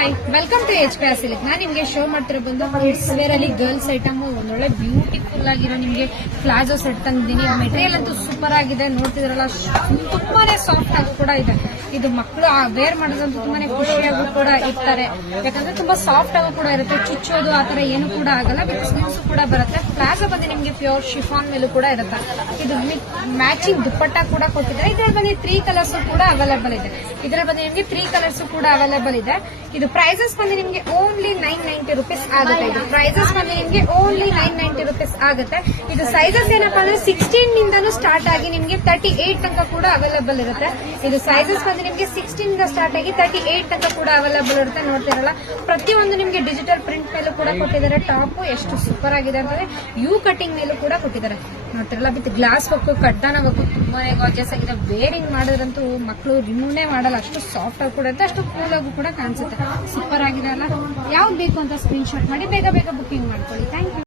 Hi, welcome to H P silk. ನಾನು ನಿಮಗೆ show ಮಾಡ್ತಿರೋ ಬಂದು ಕಿಡ್ಸ್ ವೇರ್ ಅಲ್ಲಿ ಗರ್ಲ್ಸ್ ಐಟಮ್ ಒಂದೊಳ್ಳೆ ಬ್ಯೂಟಿಫುಲ್ ಆಗಿರೋ ನಿಮಗೆ ಪ್ಲಾಜೋ ಸೆಟ್ ತಂದಿದ್ದೀನಿ. ಮೆಟೀರಿಯಲ್ ಅಂತೂ ಸೂಪರ್ ಆಗಿದೆ, ನೋಡ್ತಿದ್ರಲ್ಲ ತುಂಬಾನೇ ಸಾಫ್ಟ್ ಆಗು ಕೂಡ ಇದೆ. ಇದು ಮಕ್ಕಳು ವೇರ್ ಮಾಡೋದಂತೂ ತುಂಬಾನೇ ಖುಷಿಯಾಗೂ ಕೂಡ ಇರ್ತಾರೆ, ಯಾಕಂದ್ರೆ ತುಂಬಾ ಸಾಫ್ಟ್ ಆಗು ಕೂಡ ಇರುತ್ತೆ. ಚುಚ್ಚೋದು ಆತರ ಏನು ಕೂಡ ಆಗಲ್ಲ. ವಿತ್ ಸ್ಲೀವ್ಸ್ ಕೂಡ ಬರುತ್ತೆ. ಪ್ಲಾಜೋ ಬಂದು ನಿಮಗೆ ಪ್ಯೂರ್ ಶಿಫಾನ್ ಮೇಲೂ ಕೂಡ ಇರುತ್ತೆ. ಇದು ಮ್ಯಾಚಿಂಗ್ ದುಪ್ಪಟ್ಟ ಕೂಡ ಕೊಟ್ಟಿದ್ದಾರೆ. ಇದರಲ್ಲಿ ಬಂದು 3 ಕಲರ್ಸ್ ಕೂಡ ಅವೈಲೇಬಲ್ ಇದೆ. ಇದರಲ್ಲಿ ಬಂದು ನಿಮಗೆ 3 ಕಲರ್ಸ್ ಕೂಡ ಅವೈಲೇಬಲ್ ಇದೆ. ಇದು ಪ್ರೈಸಸ್ ಬಂದು ನಿಮಗೆ ಓನ್ಲಿ 990 rupees ಆಗುತ್ತೆ. ಇದು ಪ್ರೈಸಸ್ ಬಂದು ನಿಮಗೆ ಓನ್ಲಿ 990 rupees ಆಗುತ್ತೆ. ಇದು ಸೈಜಸ್ ಏನಪ್ಪಾ ಅಂದ್ರೆ 16 ನಿಂದನೂ ಸ್ಟಾರ್ಟ್ ಆಗಿ ನಿಮಗೆ 38 ತನಕ ಕೂಡ ಅವೈಲೇಬಲ್ ಇರುತ್ತೆ. ಇದು ಸೈಜಸ್ ಬಂದು ನಿಮಗೆ 16 ಇಂದ ಸ್ಟಾರ್ಟ್ ಆಗಿ 38 ತನಕ ಕೂಡ ಅವೈಲೇಬಲ್ ಇರುತ್ತೆ. ನೋಡ್ತಿರಲ್ಲ, ಪ್ರತಿಯೊಂದು ನಿಮಗೆ ಡಿಜಿಟಲ್ ಪ್ರಿಂಟ್ ಮೇಲೂ ಕೂಡ ಕೊಟ್ಟಿದ್ದಾರೆ. ಟಾಪ್ ಎಷ್ಟು ಸೂಪರ್ ಆಗಿದೆ ಅಂತಂದ್ರೆ ಯು ಕಟಿಂಗ್ ಮೇಲೂ ಕೂಡ ಕೊಟ್ಟಿದ್ದಾರೆ. ನೋಡ್ತಿರಲ್ಲ, ವಿತ್ ಗ್ಲಾಸ್ ವರ್ಕ್, ಕಡ್ದಾನ ವರ್ಕ್ ತುಂಬಾನೇ ಗಾರ್ಜಿಯಸ್ ಆಗಿದೆ. ವೇರಿಂಗ್ ಮಾಡಿದ್ರಂತೂ ಮಕ್ಕಳು ರಿಮೂವ್ನೇ ಮಾಡಲ್ಲ, ಅಷ್ಟು ಸಾಫ್ಟ್ ಆಗಿ ಕೂಡ ಇರುತ್ತೆ, ಅಷ್ಟು ಕೂಲ್ ಆಗೂ ಕೂಡ ಕಾಣಿಸುತ್ತೆ. ಸೂಪರ್ ಆಗಿದೆ ಅಲ್ಲ. ಯಾವ್ದು ಬೇಕು ಅಂತ ಸ್ಕ್ರೀನ್ ಶಾಟ್ ಮಾಡಿ ಬೇಗ ಬೇಗ ಬುಕಿಂಗ್ ಮಾಡ್ಕೊಳ್ಳಿ. Thank you.